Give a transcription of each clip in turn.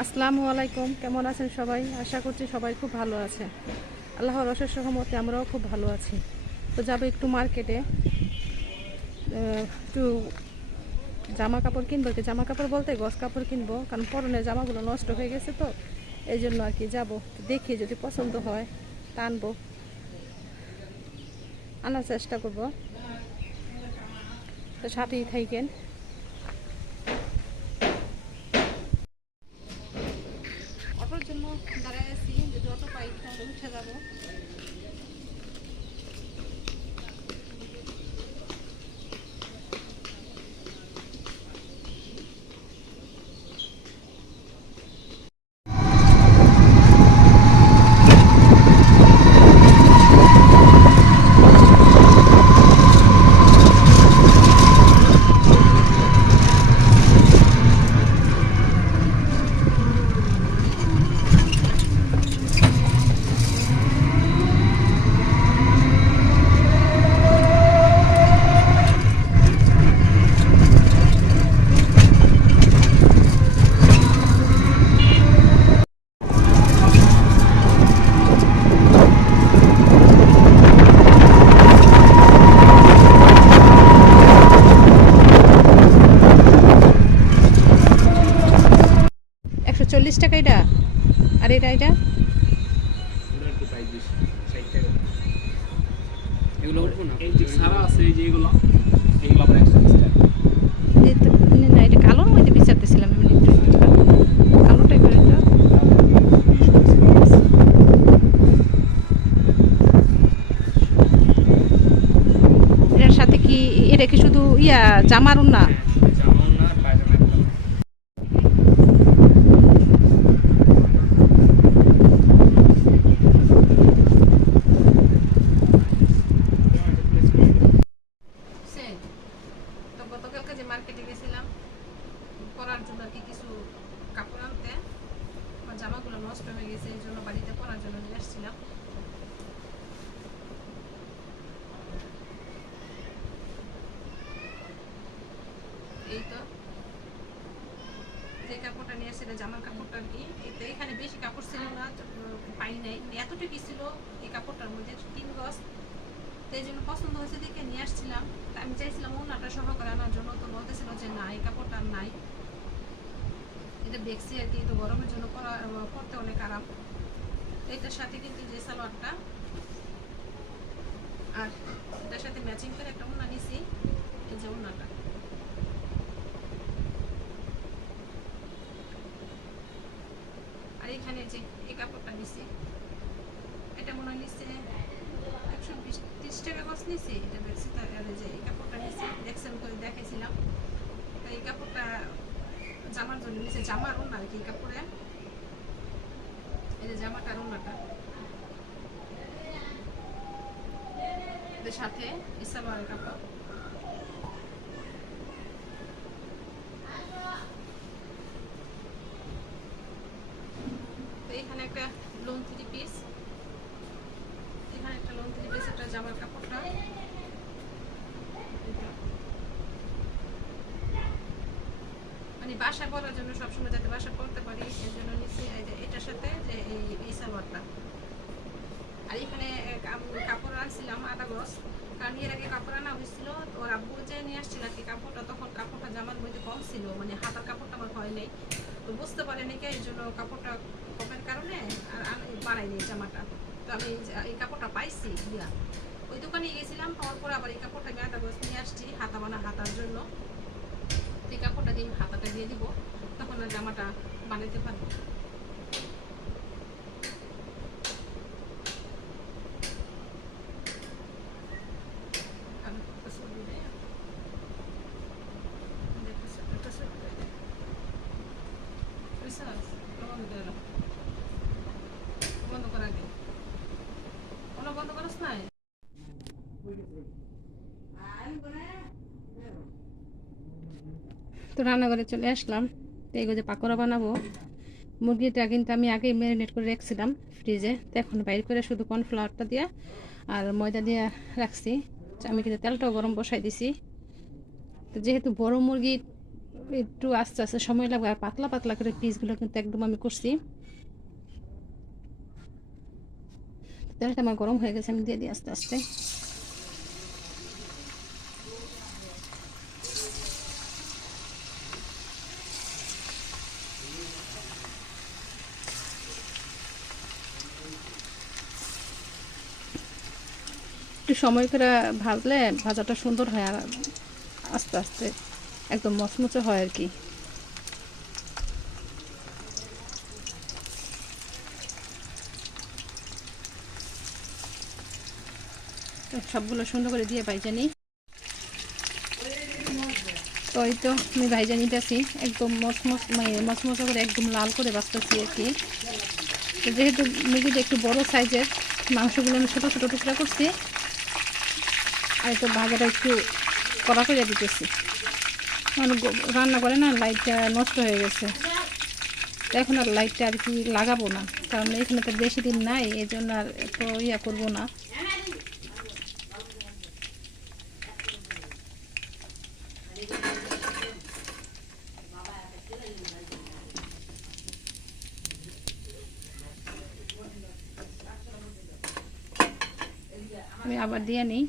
আসসালামু আলাইকুম, কেমন আছেন সবাই? আশা করছি সবাই খুব ভালো আছে। আল্লাহর অশেষ রহমতে আমরাও খুব ভালো আছি। তো যাবো একটু মার্কেটে, একটু জামা কাপড় কিনবো। কি জামা কাপড় বলতে গস কাপড় কিনবো, কারণ পরনের জামাগুলো নষ্ট হয়ে গেছে। তো এই জন্য আর কি যাবো, দেখি যদি পছন্দ হয় তা আনবো, আনার চেষ্টা করবো। তো সাথেই থাকেন। অটোর জন্য দাঁড়ায় আছি, যদি অটো পাই তাহলে উঠে যাবো। $140 এটা, আর এটা এগুলো উঠবো না, এই যে সারা আছে, এই যে এগুলো আবার 120 টাকা। না, এটা কালোর মধ্যে বিচারতেছিলাম আমি একটু, কালো টাইপের এটা। এটার সাথে কি, এটা কি শুধু জামার না? জামাও না, পায়জামা একটা। তো গতকালকে যে মার্কেটে গেছিলাম পরার জন্য আর কি কিছু কাপড় আনতে, আমার জামাগুলো নষ্ট হয়ে গেছে, এই জন্য বাড়িতে পরার জন্য নিয়ে আসছিলাম। এই তো যে কাপড়টা নিয়ে আসছে, জামার কাপড়টা আর কি। তো এখানে বেশি কাপড় ছিল না, পাই নাই, এতটুকু ছিল এই কাপড়টার মধ্যে 3 গজ। তো এই জন্য পছন্দ হয়েছে দেখে নিয়ে আসছিলাম। তা আমি চাইছিলাম ওনাটা সহকারে আনার জন্য, তো বলতেছিল যে না, এই কাপড়টা আর নাই। এটা দেখছি আর কি, তো গরমের জন্য পরতে অনেক আরাম। এটার সাথে কিন্তু যে সালোয়ারটা, আর এটার সাথে ম্যাচিং করে একটা ওড়না নিছি, এই যে ওড়নাটা। আর এখানে যে এই কাপড়টা নিছি, এটা মনে হয় নিচ্ছে 120-30 টাকা গজ নিছি। এটা দেখছি যে এই কাপড়টা নিছি, দেখছেন করে দেখাইছিলাম। তো এই কাপড়টা জামার জন্য নিচে, জামার ওড়না আর কি এই কাপড়ে। এই যে জামাটার ওড়নাটা, এদের সাথে সালোয়ারের কাপড়। তো এখানে একটা লোন 3 পিস, এখানে একটা লোন 3 পিস, একটা জামার কাপড়টা। মানে বাসা পরার জন্য, সবসময় যাতে বাসা পরতে পারি এর জন্য নিচ্ছি। এই যে এটার সাথে যে এই সালোয়ারটা। আর এখানে কাপড় আনছিলাম 8 গজ, কারণ এর আগে কাপড় আনা হয়েছিল। তো ওর আব্বু যে নিয়ে আসছিল আর কি কাপড়টা, তখন কাপড়টা জামার মধ্যে কম ছিল, মানে হাতার কাপড়টা আমার হয় নাই। তো বুঝতে পারেনি কে, এর জন্য কাপড়টা কমের কারণে আর বাড়াইনি জামাটা। তো আমি এই কাপড়টা পাইছি দিয়া ওই দোকানে গেছিলাম, পাওয়ার পরে আবার এই কাপড়টা আমি 8 গজ নিয়ে আসছি হাতা বানা হাতার জন্য। এই কাপড়টা দিয়ে হাতাটা দিয়ে দিব, তখন আর জামাটা বানাইতে পারবো। বন্ধ করা আগে কোনো বন্ধ করস নাই। তো রান্নাঘরে চলে আসলাম। তো এগুলো যে পাকোড়া বানাবো, মুরগিটা কিন্তু আমি আগেই ম্যারিনেট করে রাখছিলাম ফ্রিজে। তো এখন বাইর করে শুধু কর্নফ্লাওয়ারটা দিয়ে আর ময়দা দিয়ে রাখছি। আমি কিন্তু তেলটাও গরম বসাই দিছি। তো যেহেতু বড় মুরগি একটু আস্তে আস্তে সময় লাগবে, আর পাতলা পাতলা করে পিসগুলো কিন্তু একদম আমি করছি। তেলটা আমার গরম হয়ে গেছে, আমি দিয়ে দিই আস্তে আস্তে। একটু সময় করে ভাজলে ভাজাটা সুন্দর হয়, আর আস্তে আস্তে একদম মচমচে হয় আর কি। সবগুলো সুন্দর করে দিয়ে ভাইজানি। তো এই তো আমি ভাইজানি দিয়েছি একদম মচমচে করে, একদম লাল করে বাঁচতেছি আর কি। তো যেহেতু মুরগিটা একটু বড় সাইজের, মাংসগুলো আমি ছোটো ছোটো টুকরা করছি, আর তো ভাজাটা একটু কড়া করে দিতেছি। মানে রান্না করে না লাইটটা নষ্ট হয়ে গেছে, তো এখন আর লাইটটা আর কি লাগাবো না, কারণ এখানে তো বেশি দিন নাই, এই জন্য আর এত ইয়া করবো না। আমি আবার দিয়ে নিই।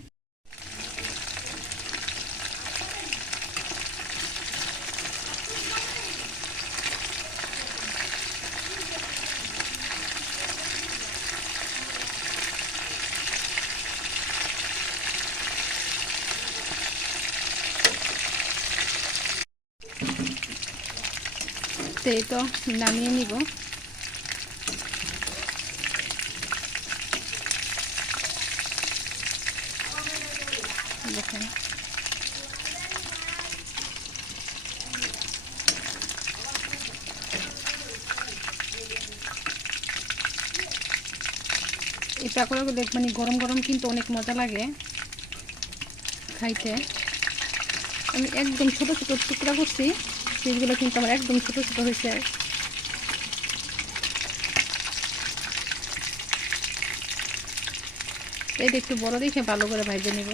তো এই তো নামিয়ে নিব। দেখেন এই পাকোড়াগুলো মানে গরম গরম কিন্তু অনেক মজা লাগে খাইতে। আমি একদম ছোট ছোট টুকরা করছি, পিসগুলো কিন্তু আমার একদম ছোট ছোট হয়েছে। এটা একটু বড় দেখে ভালো করে ভাজে নিব।